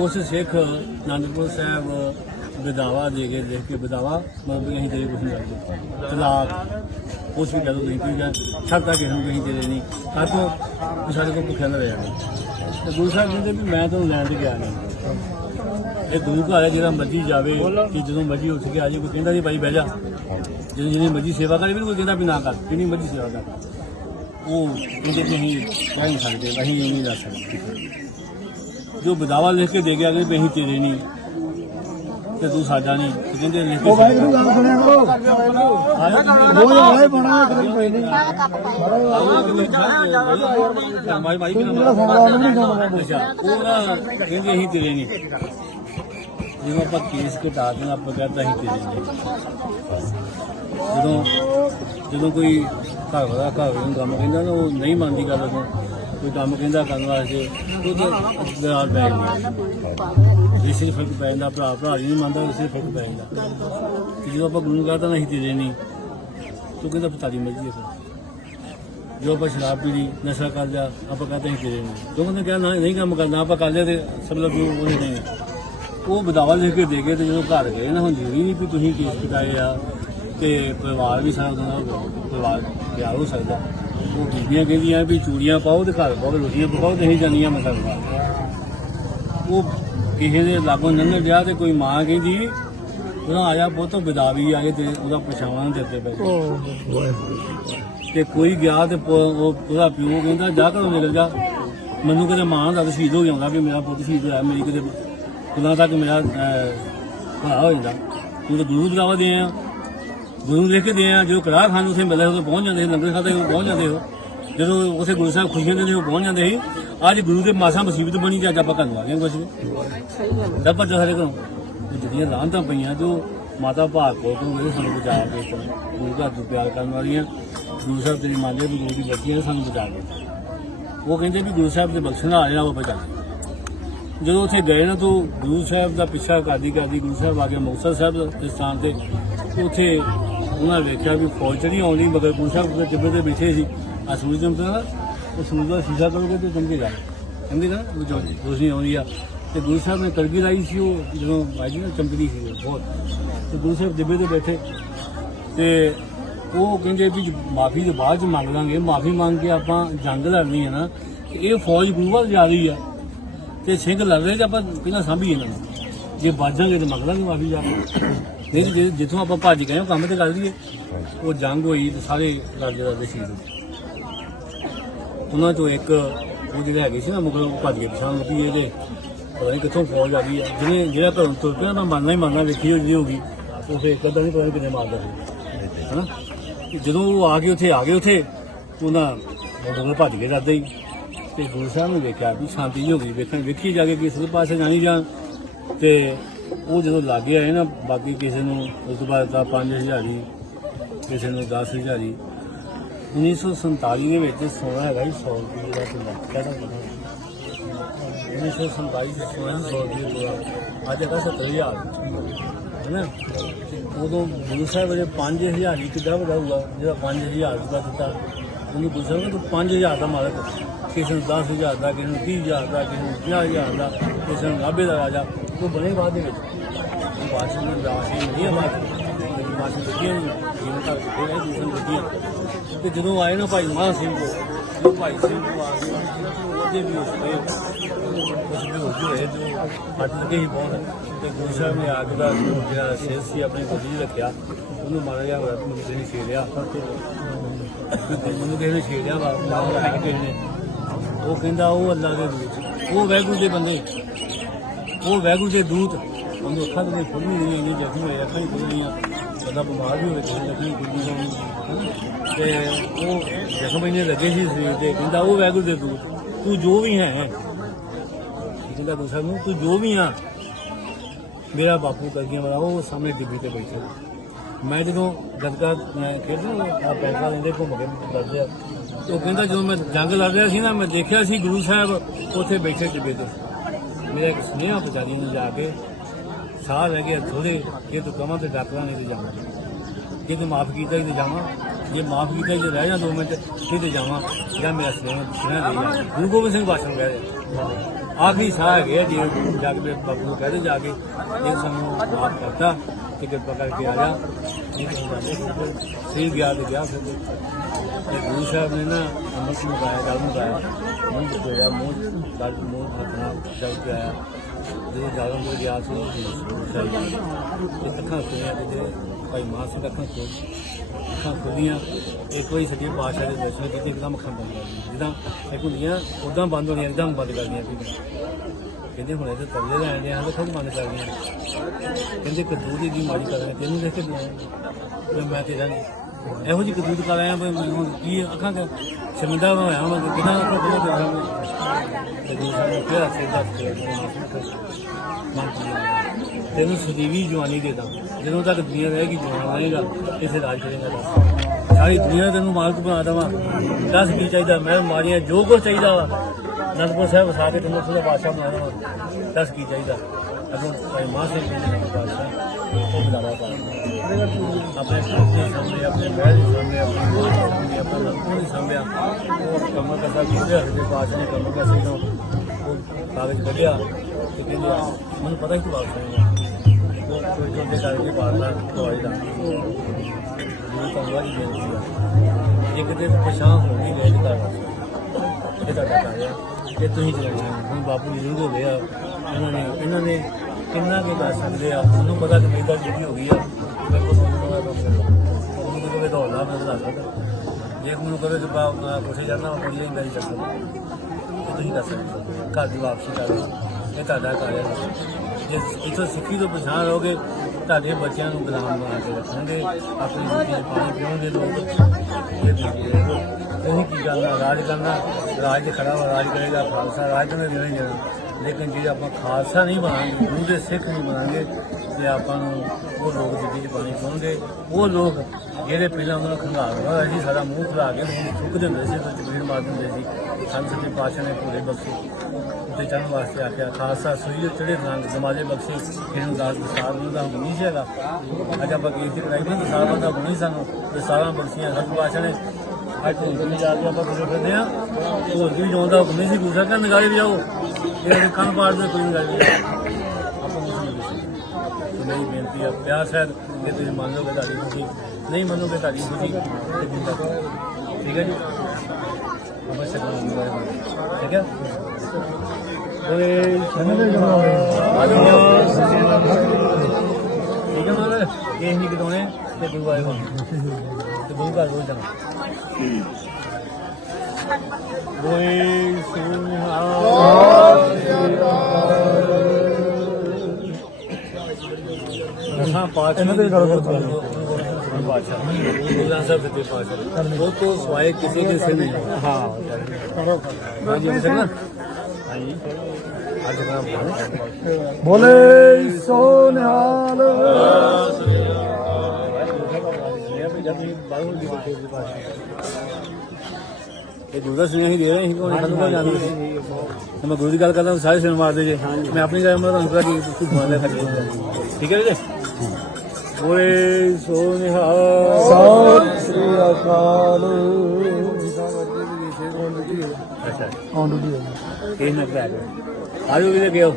ਉਸ ਸਿੱਖ ਅਨੰਦਪੁਰ ਸਾਹਿਬ ਵਿਦਾਵਾ ਦੇ ਕੇ ਦੇਖ ਕੇ ਵਿਦਾਵਾ ਮਤਲਬ ਵੀ ਅਸੀਂ ਤੇਰੇ ਕੁਝ ਨਹੀਂ ਕਰਦੇ ਤਲਾਕ ਉਸ ਵੀ ਗੱਲ ਨਹੀਂ ਕੋਈ ਜਾਂ ਛੱਡਦਾ ਕਿ ਹੁਣ ਅਸੀਂ ਤੇਰੇ ਨਹੀਂ ਕਾਹਤੋਂ ਵੀ ਸਾਡੇ ਕੋਲ ਭੁੱਖਿਆ ਨਾ ਰਹਿ ਜਾਣਾ ਤੇ ਗੁਰੂ ਸਾਹਿਬ ਕਹਿੰਦੇ ਵੀ ਮੈਂ ਤੁਹਾਨੂੰ ਲੈਣ ਤੇ ਗਿਆ ਨਹੀਂ। ਇਹ ਗੁਰੂ ਘਰ ਹੈ, ਜਿਹੜਾ ਮਰਜ਼ੀ ਜਾਵੇ, ਕਿ ਜਦੋਂ ਮਰਜ਼ੀ ਉੱਠ ਕੇ ਆ ਜਾਏ ਕੋਈ ਕਹਿੰਦਾ ਜੀ ਭਾਈ ਬਹਿ ਜਾ। ਜਦੋਂ ਜਿਹਨੇ ਮਰਜ਼ੀ ਸੇਵਾ ਕਰੇ ਵੀ ਕੋਈ ਕਹਿੰਦਾ ਵੀ ਨਾ ਕਰ ਕਿੰਨੀ ਮਰਜ਼ੀ ਸੇਵਾ ਕਰ। ਉਹ ਕਹਿੰਦੇ ਕਿ ਕਹਿ ਨਹੀਂ ਸਕਦੇ, ਅਸੀਂ ਇਹ ਨਹੀਂ ਦੱਸ ਸਕਦੇ। ਜੋ ਬਦਾਵਾ ਲਿਖ ਕੇ ਦੇ ਗਿਆ ਕਿ ਵੀ ਅਸੀਂ ਤੇਰੇ ਨਹੀਂ। ਤੇ ਤੂੰ ਸਾਡਾ ਨਹੀਂ। ਤੇ ਕਹਿੰਦੇ ਲਿਖ ਕੇ ਉਹ ਵਾਹਿਗੁਰੂ ਗੱਲ ਸੁਣਿਆ ਕਰੋ। ਰੋਜ਼ ਵਾਲੇ ਬਣਾ ਕਰੀ ਕੋਈ ਨਹੀਂ। ਮਾਈ ਮਾਈ ਸੁਣਦਾ ਅੱਛਾ ਉਹ ਨਾ ਕਹਿੰਦੇ ਅਸੀਂ ਤੇਰੇ ਨਹੀਂ। ਜਦੋਂ ਆਪਾਂ ਕੇਸ ਘਟਾ ਦੇਣਾ ਆਪਾਂ ਕਹਿੰਦਾ ਅਸੀਂ ਤੇਰੇ ਨਹੀਂ। ਜਦੋਂ ਜਦੋਂ ਕੋਈ ਘਰ ਵਾਲਾ ਘਰ ਨੂੰ ਕੰਮ ਕਹਿੰਦਾ ਨਾ ਉਹ ਨਹੀਂ ਮੰਨਦੀ ਗੱਲ ਨੂੰ। ਕੋਈ ਕੰਮ ਕਹਿੰਦਾ ਕਰਨ ਵਾਸਤੇ ਉਹਦੇ ਦਰਾਰ ਪੈ ਜਾਂਦੀ। ਇਸੇ ਫ਼ਰਕ ਪੈ ਜਾਂਦਾ, ਭਰਾ ਭਰਾ ਹੀ ਨਹੀਂ ਮੰਨਦਾ ਇਸੇ ਫ਼ਰਕ ਪੈ ਜਾਂਦਾ। ਕਿ ਜਦੋਂ ਆਪਾਂ ਗੁਰੂ ਨੂੰ ਕਹਤਾ ਨਹੀਂ ਤੇਰੇ ਨਹੀਂ, ਤੂੰ ਕਹਿੰਦਾ ਪਤਾ ਨਹੀਂ ਮਰਜ਼ੀ ਹੈ ਜੋ ਆਪਾਂ ਸ਼ਰਾਬ ਪੀ ਲਈ, ਨਸ਼ਾ ਕਰ ਲਿਆ, ਆਪਾਂ ਕਹਤੇ ਨਹੀਂ ਤੇਰੇ ਨਹੀਂ। ਜੋ ਬੰਦੇ ਕਹਿੰਦਾ ਨਹੀਂ ਕੰਮ ਕਰਨਾ, ਆਪਾਂ ਕਰ ਲਿਆ ਤੇ ਸਭ ਲੋਕ ਉਹਨੇ ਨਹੀਂ। ਉਹ ਬਦਾਵਾ ਲਿਖ ਕੇ ਦੇ ਗਏ ਤੇ ਜਦੋਂ ਘਰ ਗਏ ਨਾ, ਹੁਣ ਜ਼ਰੂਰੀ ਨਹੀਂ ਕਿ ਤੁਸੀਂ ਕੇਸ ਕਟਾਏ ਆ ਤੇ ਪਰਿਵਾਰ ਵੀ ਸਾਰਾ ਦਿਨ ਪਰਿਵਾਰ ਪਿਆਰ ਹੋ ਸਕਦਾ। ਉਹ ਬੀਬੀਆਂ ਕਹਿੰਦੀਆਂ ਵੀ ਚੂੜੀਆਂ ਪਾਓ ਤੇ ਘਰ ਪਾਓ ਰੋਟੀਆਂ ਪਾਓ ਤੇ ਅਸੀਂ ਜਾਂਦੀਆਂ ਮਤਲਬ ਉਹ ਕਿਸੇ ਦੇ ਲਾਗੋਂ ਨੰਨ ਡਿਆ ਤੇ ਕੋਈ ਮਾਂ ਕਹਿੰਦੀ ਉਹਨਾਂ ਆਇਆ ਬਹੁਤ ਬਿਦਾਵੀ ਆਏ ਤੇ ਉਹਦਾ ਪਛਾਵਾਂ ਦਿੱਤੇ ਪਏ ਤੇ ਕੋਈ ਗਿਆ ਤੇ ਉਹ ਉਹਦਾ ਪਿਓ ਕਹਿੰਦਾ, ਜਾ ਘਰੋਂ ਨਿਕਲ ਜਾ। ਮੈਨੂੰ ਕਦੇ ਮਾਂ ਦਾ ਸ਼ਹੀਦ ਹੋ ਜਾਂਦਾ ਵੀ ਮੇਰਾ ਪੁੱਤ ਸ਼ਹੀਦ ਹੋਇਆ, ਮੇਰੀ ਕਦੇ ਉਹਨਾਂ ਤੱਕ ਮੇਰਾ ਭਰਾ ਹੋ ਜਾਂਦਾ। ਤੂੰ ਤਾਂ ਗੁਰੂ ਬੁਲਾਵਾ ਦੇ ਆ ਗੁਰੂ ਦੇਖਦੇ ਲਿਖ ਆ ਜੋ ਕੜਾਹ ਖਾਨ ਉੱਥੇ ਮਿਲਦਾ ਉਹ ਪਹੁੰਚ ਜਾਂਦੇ ਸੀ, ਲੰਗਰ ਖਾਦੇ ਉਹ ਪਹੁੰਚ ਜਾਂਦੇ ਹੋ ਜਦੋਂ ਉਥੇ ਗੁਰੂ ਸਾਹਿਬ ਖੁਸ਼ੀਆਂ ਦਿੰਦੇ ਉਹ ਪਹੁੰਚ ਜਾਂਦੇ ਸੀ। ਅੱਜ ਗੁਰੂ ਦੇ ਮਾਸਾ ਮੁਸੀਬਤ ਬਣੀ ਤੇ ਅੱਜ ਆਪਾਂ ਘਰ ਨੂੰ ਆ ਗਏ ਕੁਛ ਵੀ। ਦੱਬ ਭੱਜਾ ਸਾਰੇ ਘਰੋਂ। ਇਹ ਜਿਹੜੀਆਂ ਲਾਂਤਾਂ ਪਈਆਂ, ਜੋ ਮਾਤਾ ਭਾਗ ਕੋਲ ਤੋਂ ਮੇਰੇ ਸਾਨੂੰ ਬਚਾ ਕੇ ਗੁਰੂ ਘਰ ਤੋਂ ਪਿਆਰ ਕਰਨ ਵਾਲੀਆਂ, ਗੁਰੂ ਸਾਹਿਬ ਤੇਰੀ ਮੰਨਦੇ ਵੀ ਗੁਰੂ ਦੀ ਬੱਚੀਆਂ ਨੇ ਸਾਨੂੰ ਬਚਾ ਕੇ ਉਹ ਕਹਿੰਦੇ ਵੀ ਗੁਰੂ ਸਾਹਿਬ ਦੇ ਬਖਸ਼ਣਾ ਆ ਜਾਣਾ, ਉਹ ਬਚਾ ਜਦੋਂ ਉੱਥੇ ਗਏ ਨਾ, ਤਾਂ ਗੁਰੂ ਸਾਹਿਬ ਦਾ ਪਿੱਛਾ ਕਰਦੀ ਕਰਦੀ ਗੁਰੂ ਸਾਹਿਬ ਆ ਕੇ ਮੁਕਤਸਰ ਸਾਹਿਬ ਦੇ ਸਥਾਨ ਤੇ। ਉੱਥੇ ਉਹਨਾਂ ਨੇ ਵੇਖਿਆ ਵੀ ਫੌਜ ਚੜੀ ਆਉਂਦੀ ਮਗਰ ਗੁਰੂ ਸਾਹਿਬ ਦੇ ਟਿੱਬੇ ਤੇ ਬੈਠੇ ਸੀ। ਆ ਸੂਰਜ ਚਮਕਦਾ ਉਹ ਸੂਰਜ ਦਾ ਸ਼ੀਸ਼ਾ ਕਰੋਗੇ ਤੇ ਚਮਕੇਗਾ ਕਹਿੰਦੇ ਨਾ ਉਹ ਜੋ ਰੋਸ਼ਨੀ ਆਉਂਦੀ ਆ। ਤੇ ਗੁਰੂ ਸਾਹਿਬ ਨੇ ਕਲਗੀ ਲਾਈ ਸੀ ਉਹ ਜਦੋਂ ਆਈ ਨਾ ਚਮਕਦੀ ਸੀ ਬਹੁਤ। ਤੇ ਗੁਰੂ ਸਾਹਿਬ ਟਿੱਬੇ ਤੇ ਬੈਠੇ। ਤੇ ਉਹ ਕਹਿੰਦੇ ਵੀ ਮਾਫੀ ਦੇ ਬਾਅਦ ਚ ਮੰਗ ਲਾਂਗੇ। ਮਾਫੀ ਮੰਗ ਕੇ ਆਪਾਂ ਜੰਗ ਲੜਨੀ ਹੈ ਨਾ ਤੇ ਇਹ ਫੌਜ ਗੁਰੂ ਵੱਲ ਜਾ ਰਹੀ ਆ। ਤੇ ਸਿੰਘ ਲੜ ਰਹੇ ਤੇ ਆਪਾਂ ਪਹਿਲਾਂ ਸਾਂਭੀਏ ਇਹਨਾਂ ਨੂੰ। ਜੇ ਬਾਜਾਂਗੇ ਤੇ ਮੰਗ ਲਾਂਗੇ ਮਾਫੀ ਜਾ ਕੇ। ਨਹੀਂ ਜੇ- ਜਿੱਥੋਂ ਆਪਾਂ ਭੱਜ ਗਏ ਉਹ ਕੰਮ ਤੇ ਕਰ ਲਈਏ ਉਹ ਜੰਗ ਹੋਈ ਤੇ ਸਾਰੇ ਰਾਜੇ ਦਾ ਸ਼ਹੀਦ ਹੋ ਗਏ। ਉਹਨਾਂ ਚੋਂ ਇੱਕ ਉਹ ਜਿਹੜਾ ਹੈਗੇ ਸੀ ਨਾ ਮੁਗਲ ਉਹ ਭੱਜ ਗਏ ਪਛਾਣ ਲੁਕੀ ਇਹਦੇ ਪਤਾ ਨਹੀਂ ਕਿੱਥੋਂ ਫੌਜ ਆ ਗਈ ਆ। ਜਿਹਨੇ ਜਿਹੜਾ ਘਰੋਂ ਤੁਰ ਪਿਆ ਨਾ ਮੰਨਣਾ ਹੀ ਮੰਨਣਾ ਵੇਖੀ ਜਿਹੜੀ ਹੋਗੀ ਉਹ ਫੇਰ ਕਦਾਂ ਨਹੀਂ ਪਤਾ ਨੀ ਕਿੰਨੇ ਮਾਰਦਾ ਸੀ। ਹਨਾ? ਤੇ ਜਦੋਂ ਉਹ ਆ ਗਏ ਉੱਥੇ ਆ ਗਏ ਉੱਥੇ ਉਹਨਾਂ ਉਹ ਮੁਗਲ ਭੱਜ ਗਏ ਦਾਦਾ ਹੀ। ਤੇ ਗੁਰੂ ਸਾਹਿਬ ਨੇ ਦੇਖਿਆ ਵੀ ਸ਼ਾਂਤੀ ਜਿਹੀ ਹੋ ਗਈ। ਵੇਖਣ ਵੇਖੀ ਜਾ ਕੇ ਕਿਸੇ ਪਾਸੇ ਜਾਣੀ ਜਾਣ ਤੇ ਉਹ ਜਦੋਂ ਲਾਗੇ ਆਏ ਨਾ, ਬਾਕੀ ਕਿਸੇ ਨੂੰ ਉਸ ਤੋਂ ਬਾਅਦ ਤਾਂ 5000 ਹੀ, ਕਿਸੇ ਨੂੰ 10000 ਹੀ। 1947 ਦੇ ਵਿੱਚ ਸੋਨਾ ਹੈਗਾ ਜੀ 100 ਰੁਪਏ ਦਾ ਕਿਲੋ ਕਿਹੜਾ ਪਤਾ 1947 ਦੇ ਸੋਨਾ 100 ਰੁਪਏ ਦਾ। ਅੱਜ ਹੈਗਾ 70000 ਹੈਨਾ? ਤੇ ਉਦੋਂ ਗੁਰੂ ਸਾਹਿਬ ਦੇ 5000 ਹੀ ਕਿੱਦਾਂ ਵਧਾਊਗਾ ਜਿਹੜਾ 5000 ਰੁਪਏ ਦਿੱਤਾ। ਉਹਨੂੰ ਗੁਰੂ ਸਾਹਿਬ ਨੇ ਤੂੰ 5000 ਦਾ ਮਾਲਕ। ਕਿਸੇ ਨੂੰ 10000 ਦਾ, ਕਿਸੇ ਨੂੰ 30000 ਦਾ, ਕਿਸੇ ਨੂੰ 50000 ਦਾ, ਕਿਸੇ ਨੂੰ 90 ਦਾ ਰਾਜਾ। ਉਹ ਬਣੇ ਬਾਅਦ ਦੇ ਵਿੱਚ ਬਾਦਸ਼ਾਹ ਨੂੰ ਰਾਸ਼ੀ ਨਹੀਂ ਆ ਬਾਤ ਬਾਦਸ਼ਾਹ ਦਿੱਤੀਆਂ ਜਿਵੇਂ ਤੱਕ ਦਿੱਤੇ ਗਏ ਦੂਸਰੇ ਦਿੱਤੀਆਂ ਤੇ ਜਦੋਂ ਆਏ ਨਾ ਭਾਈ ਮਾਨ ਸਿੰਘ ਕੋ ਜੋ ਭਾਈ ਸਿੰਘ ਕੋ ਆ ਗਏ, ਉਹਦੇ ਵੀ ਉਸ ਤੇ ਉਸ ਵੀ ਹੋ ਗਏ ਤੇ ਹੱਥ ਲੱਗੇ ਹੀ ਬਹੁਤ ਤੇ ਗੁਰੂ ਸਾਹਿਬ ਨੇ ਆ ਦਾ ਜਿਹੜਾ ਸਿਰ ਸੀ, ਆਪਣੇ ਗੋਦੀ 'ਚ ਰੱਖਿਆ। ਉਹਨੂੰ ਮਾਰਿਆ ਗਿਆ ਹੋਇਆ, ਮੈਨੂੰ ਕਿਸੇ ਨੇ ਛੇੜਿਆ। ਮੈਨੂੰ ਕਿਸੇ ਨੇ ਛੇੜਿਆ ਵਾ ਨੇ। ਉਹ ਕਹਿੰਦਾ, ਉਹ ਅੱਲਾ ਦੇ ਦੂਤ ਉਹ ਵੈਗੂ ਦੇ ਬੰਦੇ। ਉਹ ਵੈਗੂ ਦੇ ਦੂਤ, ਉਹਨੂੰ ਅੱਖਾਂ ਦੇ ਖੁੱਲੀ ਨਹੀਂ ਇੰਨੀ ਜ਼ਖਮ ਹੋਇਆ ਅੱਖਾਂ ਹੀ ਖੁੱਲੀਆਂ ਬੰਦਾ ਬਿਮਾਰ ਵੀ ਹੋਵੇ ਤੇ ਅੱਖਾਂ ਹੀ ਖੁੱਲ੍ਹੀਆਂ ਤੇ ਉਹ ਜ਼ਖਮ ਇੰਨੇ ਲੱਗੇ ਸੀ ਸਰੀਰ ਤੇ, ਕਹਿੰਦਾ ਉਹ ਵੈਗੂ ਦੇ ਦੂਤ, ਤੂੰ ਜੋ ਵੀ ਹੈ, ਕਹਿੰਦਾ ਗੁਰੂ ਸਾਹਿਬ ਨੂੰ, ਤੂੰ ਜੋ ਵੀ ਆ, ਮੇਰਾ ਬਾਪੂ ਕਲਗੀਆਂ ਵਾਲਾ, ਉਹ ਸਾਹਮਣੇ ਡਿੱਬੀ ਤੇ ਬੈਠਾ। ਮੈਂ ਜਦੋਂ ਗਦਕਾ, ਮੈਂ ਖੇਡਦਾ ਆ ਪੈਸਾ ਲੈਂਦੇ ਘੁੰਮ ਕੇ ਕਰਦੇ ਆ। ਉਹ ਕਹਿੰਦਾ ਜਦੋਂ ਮੈਂ ਜੰਗ ਲੜ ਰਿਹਾ ਸੀ ਨਾ, ਮੈਂ ਦੇਖਿਆ ਸੀ ਗੁਰੂ ਸਾਹਿਬ ਉੱਥੇ ਬੈਠੇ ਡਿੱਬੇ ਤੇ। ਮੇਰਾ ਇੱਕ ਸੁਨੇਹਾ ਪਹੁੰਚਾਦੀ ਨੂੰ ਜਾ ਕੇ ਸਾਹ ਰਹਿ ਗਿਆ ਥੋੜੇ ਜੇ ਤੂੰ ਕਮਾਂ ਤੇ ਡਾਕਟਰਾਂ ਨੇ ਤੇ ਜਾਵਾਂ। ਜੇ ਤੂੰ ਮਾਫ ਕੀਤਾ ਹੀ ਤੇ ਜਾਵਾਂ। ਜੇ ਮਾਫ ਕੀਤਾ ਹੀ ਰਹਿ ਜਾ ਦੋ ਮਿੰਟ, ਫਿਰ ਤੇ ਜਾਵਾਂ। ਜਿਹੜਾ ਮੇਰਾ ਸੁਨੇਹਾ ਸੁਨੇਹਾ ਦੇ ਜਾ। ਗੁਰੂ ਗੋਬਿੰਦ ਸਿੰਘ ਬਾਸ਼ਮ ਕਹਿ ਰਿਹਾ ਆਖਰੀ ਸਾਹ ਹੈਗੇ ਆ ਜੀ ਜਾ ਕੇ ਬਾਬੂ ਨੂੰ ਕਹਦੇ ਜਾ ਕੇ ਇਹ ਸਾਨੂੰ ਮਾਫ ਕਰਤਾ ਕਿ ਕਿਰਪਾ ਕਰਕੇ ਆ ਜਾ। ਸਹੀ ਗਿਆ ਤੇ ਗਿਆ ਫਿਰ। ਤੇ ਗੁਰੂ ਸਾਹਿਬ ਨੇ ਨਾ ਅੰਮ੍ਰਿਤ ਨੂੰ ਗਾਇਆ ਗੱਲ ਨੂੰ ਗਾਇਆ ਮੂੰਹ ਤੇ ਹੋਇਆ ਮੂੰਹ ਗੱਲ ਮੂੰਹ ਆਪਣਾ ਜਲ ਕੇ ਆਇਆ ਜਦੋਂ ਜਾਗਮ ਹੋ ਗਿਆ ਸੀ। ਗੁਰੂ ਅੱਖਾਂ ਖੋਲੀਆਂ ਤੇ ਭਾਈ ਮਾਨ ਸਿੰਘ ਅੱਖਾਂ ਖੋਲ ਅੱਖਾਂ ਖੁੱਲੀਆਂ ਇੱਕ ਵਾਰੀ ਸੱਚੇ ਪਾਤਸ਼ਾਹ ਦੇ ਦਰਸ਼ਨ ਕੀਤੇ, ਇੱਕਦਮ ਅੱਖਾਂ ਬੰਦ ਕਰ ਗਈਆਂ। ਜਿੱਦਾਂ ਇੱਕ ਹੁੰਦੀਆਂ ਉਦਾਂ ਬੰਦ ਹੋਣੀਆਂ ਇੱਕਦਮ ਬੰਦ ਕਰਦੀਆਂ ਸੀ ਕਹਿੰਦੇ ਹੁਣ ਇਹਦੇ ਤਰਲੇ ਲੈਣ ਦੇ ਹਾਂ ਖੁਦ ਬੰਦ ਕਰਦੀਆਂ ਕਹਿੰਦੇ ਕਦੂਰੀ ਦੀ ਮਾੜੀ ਕਰ ਰਹੇ ਤੈਨੂੰ ਦੇਖ ਕੇ ਬੁਲਾਇਆ ਮੈਂ ਤੇਰਾ ਨਹੀਂ ਇਹੋ ਜਿਹੀ ਕਦੂਤ ਕਰ ਆਇਆ ਵੀ ਹੁਣ ਕੀ ਅੱਖਾਂ ਕਿ ਸ਼ਰਮਿੰਦਾ ਹੋਇਆ ਹਾਂ ਮੈਂ ਕਿਹਨਾਂ ਅੱਖਾਂ ਖੋਲ ਕੇ ਦੇਖਾਂਗੇ ਤੇ ਦੂਸਰਾ ਫਿਰ ਹੱਥੇ ਦੱਸ ਕੇ ਤੈਨੂੰ ਸਦੀਵੀ ਜਵਾਨੀ ਦੇਦਾ ਜਦੋਂ ਤੱਕ ਦੁਨੀਆ ਰਹੇਗੀ ਜਵਾਨ ਰਹੇਗਾ ਇਸੇ ਰਾਜ ਕਰੇਗਾ ਸਾਰੀ ਦੁਨੀਆ ਤੈਨੂੰ ਮਾਲਕ ਬਣਾ ਦੇਵਾਂ। ਦੱਸ ਕੀ ਚਾਹੀਦਾ? ਮੈਂ ਮਾਰਿਆ ਜੋ ਕੁਛ ਚਾਹੀਦਾ ਵਾ। ਅਨੰਦਪੁਰ ਸਾਹਿਬ ਵਸਾ ਕੇ ਤੈਨੂੰ ਉੱਥੇ ਦਾ ਬਾਦਸ਼ਾਹ ਬਣਾ ਦੇਵਾਂ। ਦੱਸ ਕੀ ਚਾਹੀਦਾ? ਅਗੋਂ ਮਾਂ ਸਿੰਘ ਬਾਦਸ਼ਾਹ ਉਹ ਬੁਲਾਵਾ ਪਾ ਆਪਣੇ ਦੇ ਸਾਹਮਣੇ ਆਪਣੇ ਮਹਿਲ ਦੇ ਸਾਹਮਣੇ ਆਪਣੇ ਮਾਂ ਦੇ ਸਾਹਮਣੇ ਆਪਣਾ ਲੰਕੂ ਦੇ ਸਾਹਮਣੇ ਉਹ ਕੰਮ ਕਰਦਾ ਕਿਹਦੇ ਹੱਥ ਦੇ ਬਾਦਸ਼ਾਹ ਨੇ ਕੰਮ ਕਰ ਸਕਦਾ ਉਹ ਕਾਗਜ਼ ਕੱਢਿਆ ਤੇ ਕਹਿੰਦਾ ਮੈਨੂੰ ਪਤਾ ਹੀ ਤੂੰ ਬਾਦਸ਼ਾਹ ਹੈ ਉਹ ਕੋਈ ਚੋਦੇ ਕਰਕੇ ਪਾਲਣਾ ਦਵਾਈ ਦਾ ਇਹ ਤਾਂ ਵਾਰੀ ਬੇਨਤੀ ਇੱਕ ਦਿਨ ਪਛਾਣ ਹੋ ਗਈ ਲੈ ਦਿੱਤਾ ਇਹ ਤਾਂ ਕਰ ਰਿਹਾ ਕਿ ਤੁਸੀਂ ਚਲਾਉਣਾ ਹੈ। ਹੁਣ ਬਾਪੂ ਜੀ ਹੋ ਗਿਆ ਇਹਨਾਂ ਨੇ ਇਹਨਾਂ ਨੇ ਕਿੰਨਾ ਕੁ ਦੱਸ ਸਕਦੇ ਆ? ਉਹਨੂੰ ਪਤਾ ਕਿ ਮੇਰੀ ਤਾਂ ਜਿਹੜੀ ਹੋ ਗਈ ਆ। ਮੈਂ ਕੋਲ ਉਹਨੂੰ ਕੋਈ ਦੌੜਨਾ ਮੈਂ ਦੱਸ ਸਕਦਾ। ਜੇ ਮੈਨੂੰ ਕਦੇ ਕਿ ਬਾਪ ਕੋਸ਼ਿਸ਼ ਉਹ ਕੋਈ ਨਹੀਂ ਕਰ ਸਕਦਾ ਇਹ ਤੁਸੀਂ ਦੱਸ ਸਕਦੇ ਘਰ ਦੀ ਵਾਪਸੀ ਕਰ ਇਹ ਤੁਹਾਡਾ ਕਾਰਿਆ ਜੇ ਇਥੋਂ ਸਿੱਖੀ ਤੋਂ ਪਛਾਣ ਰਹੋਗੇ ਤੁਹਾਡੇ ਬੱਚਿਆਂ ਨੂੰ ਗੁਲਾਮ ਬਣਾ ਕੇ ਰੱਖਣਗੇ, ਆਪਣੀ ਜ਼ਿੰਦਗੀ ਦੇ ਪਾਣੀ ਪੀਉਣਗੇ ਲੋਕ। ਇਹ ਦੇਖੋ ਉਹੀ ਕੀ ਕਰਨਾ? ਰਾਜ ਕਰਨਾ? ਰਾਜ ਖੜਾ ਹੋ ਰਾਜ ਕਰੇਗਾ, ਖਾਲਸਾ। ਰਾਜ ਨੂੰ ਨਹੀਂ ਜਾਣਾ ਲੇਕਿਨ ਜੇ ਆਪਾਂ ਖਾਲਸਾ ਨਹੀਂ ਬਣਾਂਗੇ, ਗੁਰੂ ਦੇ ਸਿੱਖ ਨਹੀਂ ਬਣਾਂਗੇ, ਤੇ ਆਪਾਂ ਨੂੰ ਉਹ ਲੋਕ ਜ਼ਿੰਦਗੀ 'ਚ ਪਾਣੀ ਪਾਉਣਗੇ ਉਹ ਲੋਕ ਜਿਹੜੇ ਪਹਿਲਾਂ ਉਹਨਾਂ ਨੂੰ ਖੰਗਾਲ ਸੀ, ਸਾਰਾ ਮੂੰਹ ਖੁਲਾ ਕੇ ਮੂੰਹ ਚੁੱਕਦੇ ਹੁੰਦੇ ਸੀ ਤੇ ਚਪੇੜ ਮਾਰ ਦਿੰਦੇ ਸੀ। ਸਾਨੂੰ ਸੱਚੇ ਪਾਤਸ਼ਾਹ ਨੇ ਭੋਲੇ ਬਖਸ਼ੇ, ਉੱਤੇ ਚੜ੍ਹਨ ਵਾਸਤੇ ਆਖਿਆ, ਖਾਲਸਾ ਸੂਈ ਚੜੇ ਰੰਗ ਜਮਾਲੇ ਬਖਸ਼ੇ ਇਹਨੂੰ ਦਾਸ ਦਸਾਰ ਨੂੰ ਦਾ ਨਹੀਂ ਸੀ ਹੈਗਾ। ਅੱਜ ਆਪਾਂ ਕੀ ਸੀ ਕਰਾਈ ਨਾ ਦਸਾਰਾਂ ਦਾ ਨਹੀਂ ਸਾਨੂੰ ਦਸਾਰਾਂ ਬਖਸ਼ੀਆਂ ਸੱਚ ਪਾਤਸ਼ਾਹ ਨੇ ਅੱਜ ਤੋਂ ਜਾ ਕੇ ਆਪਾਂ ਗੁਰੂ ਫਿਰਦੇ ਆ ਹੋਰ ਵੀ ਜਾਉਂਦਾ ਹੁਕਮ ਨਹੀਂ ਸੀ, ਗੁਰੂ ਕਹਿੰਦਾ ਨਗਾਰੇ ਵਜਾਓ। ਇਹ ਕੰਨ ਪਾੜ ਦੇ ਕੋਈ ਨਗਾਰੇ ਵਜਾਓ ਆਪਾਂ ਉਸ ਨੂੰ ਤੇ ਮੇਰੀ ਬੇਨਤੀ ਆ ਪਿਆਰ ਸਾਹਿਬ ਜੇ ਤੁਸੀਂ ਮੰਨ ਲਓਗੇ ਤੁਹਾਡੀ ਖੁਸ਼ੀ ਨਹੀਂ ਮੰਨੋਗੇ ਤੁਹਾਡੀ ਖੁਸ਼ੀ ਤੇ ਠੀਕ ਹੈ ਜੀ? ਆਪਾਂ ਸ਼ਕਲ ਨਹੀਂ ਕਰਾਂਗੇ। ਠੀਕ ਹੈ? ਓਏ ਸਮਝਦੇ ਆ ਠੀਕ ਹੈ ਮਾਰੇ ਇਹ ਨਹੀਂ ਕਰਾਉਣੇ ਤੇ ਦੂ ਆਏ ਹੋ ਤੇ ਦੂ ਘਰ ਰੋਜ਼ ਜਾਣਾ ਓਏ ਸੁਨਹਾ ਇਹਨਾਂ ਦੇ ਗੱਲ ਕਰਦਾ ਬਾਦਸ਼ਾਹ ਗੁਰੂ ਸਾਹਿਬ ਦੇ ਪਾਠ ਉਹ ਤੋਂ ਸਵਾਏ ਕਿਸੇ ਦੇ ਸੇ ਨਹੀਂ ਹਾਂ ਕਰੋ ਹਾਂਜੀ ਹੋ ਸਕਣਾ ਹਾਂਜੀ ਅੱਜ ਦਾ ਬੋਲੇ ਸੋ ਨਿਹਾਲ ਇਹ ਗੁਰੂ ਸੁਣਿਆ ਹੀ ਦੇ ਰਹੇ ਸੀ ਕੋਣ ਸਾਨੂੰ ਕੋਈ ਜਾਣਦਾ ਸੀ ਤੇ ਮੈਂ ਗੁਰੂ ਦੀ ਗੱਲ ਕਰਦਾ ਸਾਰੇ ਸਿਰ ਮਾਰਦੇ ਜੇ। ਮੈਂ ਆਪਣੀ ਗੱਲ ਮੈਂ ਤੁਹਾਨੂੰ ਪਤਾ ਕਿ ਤੁਸੀਂ ਬੋਲਦੇ ਖੜੇ ਠੀਕ ਹੈ ਜੀ? ਓਏ ਸੋ ਨਿਹਾਲ ਸਤਿ ਸ੍ਰੀ ਅਕਾਲ ਅੱਛਾ। ਆਉਂਦੂ ਜੀ ਇਹ ਨਾ ਕਰਾ ਆਜੋ ਵੀ ਹੋ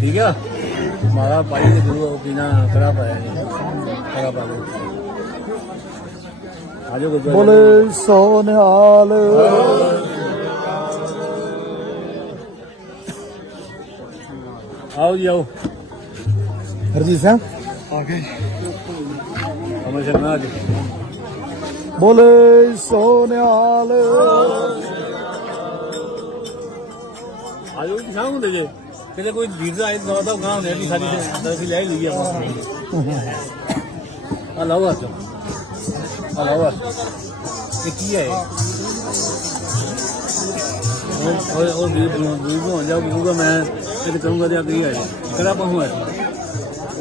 ਠੀਕ ਆ? ਮਾਰਾ ਪਾਈ ਦੇ ਗੁਰੂ ਉਹ ਬਿਨਾ ਕਰਾ ਪਾਇਆ ਨਹੀਂ ਕਰਾ ਪਾ ਗਏ ਆਜੋ ਗੁਰੂ ਬੋਲੇ ਸੋ ਨਿਹਾਲ ਆਓ ਜੀ ਆਓ। ਹਰਜੀਤ ਸਿੰਘ? ਓਕੇ ਅਮਰ ਸ਼ਰਮਾ ਜੀ ਬੋਲੇ ਸੋ ਨਿਹਾਲ ਆਜੋ ਜੀ ਸਾਹ ਹੁੰਦੇ ਜੇ। ਕਿਤੇ ਕੋਈ ਵੀਜ਼ਾ ਆਏ ਤਾਂ ਤਾਂ ਗਾਂ ਹੁੰਦੇ ਨਹੀਂ ਸਾਡੀ ਤੇ ਅਸੀਂ ਲੈ ਲਈ ਆਪਾਂ। ਆ ਲਾਓ ਆ ਆ ਲਾਓ ਆ ਇਹ ਕੀ ਹੈ ਉਹ ਉਹ ਉਹ ਵੀ ਵੀ ਹੋ ਜਾ ਬੂਗਾ ਮੈਂ ਇਹ ਕਰੂੰਗਾ ਤੇ ਅਗਲੀ ਆਏ ਕਰਾ ਪਾਉਂ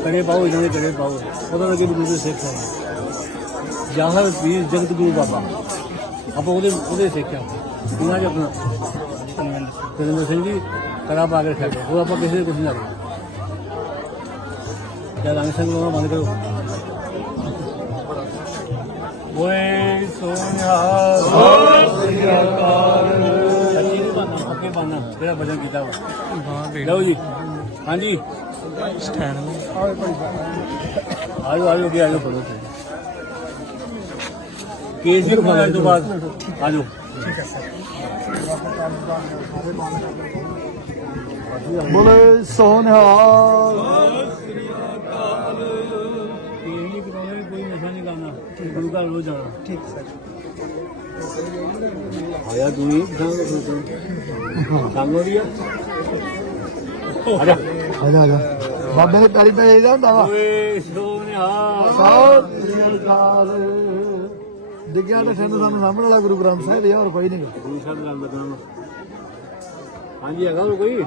ਹੈ ਕਰੇ ਪਾਓ ਇਹਨਾਂ ਦੇ ਕਰੇ ਪਾਓ। ਉਹਦਾ ਲੱਗੇ ਗੁਰੂ ਦੇ ਸਿੱਖ ਹੈ ਜਾਹਰ ਵੀਰ ਜਗਤ ਗੁਰੂ ਬਾਬਾ। ਆਪਾਂ ਉਹਦੇ ਉਹਦੇ ਸਿੱਖਿਆ। ਉਹਨਾਂ ਚ ਆਪਣਾ ਤੇਰੇ ਸਿੰਘ ਜੀ ਕਰਾ ਪਾ ਕੇ ਰੱਖਿਆ। ਉਹ ਆਪਾਂ ਕਿਸੇ ਦੇ ਕੁਝ ਨਹੀਂ ਲੱਗਦਾ ਜਦ ਰੰਗ ਸਿੰਘ ਨੂੰ ਬੰਦ ਕਰੋ। ਓਏ ਸੋਨਿਆ ਸ੍ਰੀ ਅਕਾਲ ਸੱਚੀ ਦੀ ਬਾਤ ਨਾ ਕੇ ਪਾਣਾ ਜਿਹੜਾ ਵਜਨ ਕੀਤਾ ਵਾ? ਲਓ ਜੀ। ਹਾਂਜੀ। ਆਜੋ ਆਜੋ ਅੱਗੇ ਆਜੋ ਬੋਲੋ ਕੇਸ ਵੀ ਖਾਣ ਤੋਂ ਬਾਅਦ। ਆਜੋ। ਬੋਲੇ ਸੋਨਿਹਾਲ ਕੇਸ ਨਹੀਂ ਕਰਾਉਣਾ ਕੋਈ ਨਸ਼ਾ ਨਹੀਂ ਕਰਨਾ। ਗੁਰੂ ਘਰ ਰੋਜ਼ ਜਾਣਾ। ਠੀਕ ਸਰ। ਆਇਆ ਤੂੰ ਹੀ ਸੰਗ ਸੰਗ ਹੋ ਰਹੀ ਆ। ਆਜਾ ਆ ਜਾ ਆ ਜਾ। ਬਾਬੇ ਨੇ ਤਾਰੀ ਪੈ ਜਾਂਦਾ ਵਾ। ਓਏ ਡਿੱਗਿਆ ਤੇ ਸਾਨੂੰ ਸਾਨੂੰ ਸਾਹਮਣੇ ਵਾਲਾ ਗੁਰੂ ਗ੍ਰੰਥ ਸਾਹਿਬ ਹੀ ਆ, ਹੋਰ ਕੋਈ ਨਹੀਂ ਗੁਰੂ ਸਾਹਿਬ ਗੱਲ ਬਤਾਉਣਾ ਹਾਂਜੀ ਹੈਗਾ ਉਹ ਕੋਈ?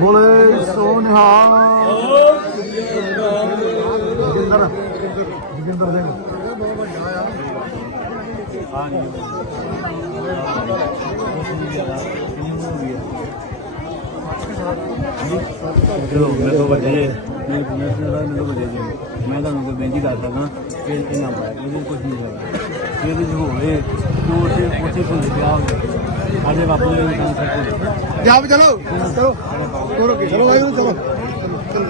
ਬੋਲੇ ਸੋਨਿਹਾਲ ਜੋਗਿੰਦਰ। ਜੋਗਿੰਦਰ ਸਿੰਘ। ਚਲੋ ਮੇਰੇ ਤੋਂ ਵੱਡੇ ਜੇ। ਮੇਰੇ ਬਿਜ਼ਨਸ ਦਾ ਮੇਰੇ ਤੋਂ ਵੱਡੇ ਜੇ। ਮੈਂ ਤੁਹਾਨੂੰ ਕੋਈ ਬੇਨਤੀ ਕਰ ਸਕਦਾ ਕਿ ਇਹ ਨਾ ਪਾਇਆ ਇਹਦੇ ਕੁਝ ਨਹੀਂ ਹੋਇਆ। ਇਹ ਵੀ ਹੋਵੇ ਜੋ ਉੱਥੇ ਉੱਥੇ ਭੁੱਲ ਗਿਆ ਹੋਵੇ। ਸਾਡੇ ਬਾਪੂ ਦੇ ਕੰਮ ਸਭ ਕੁਝ ਜਾ ਵੀ ਚਲੋ। ਚਲੋ ਚਲੋ ਵਾਹਿਗੁਰੂ ਚਲੋ।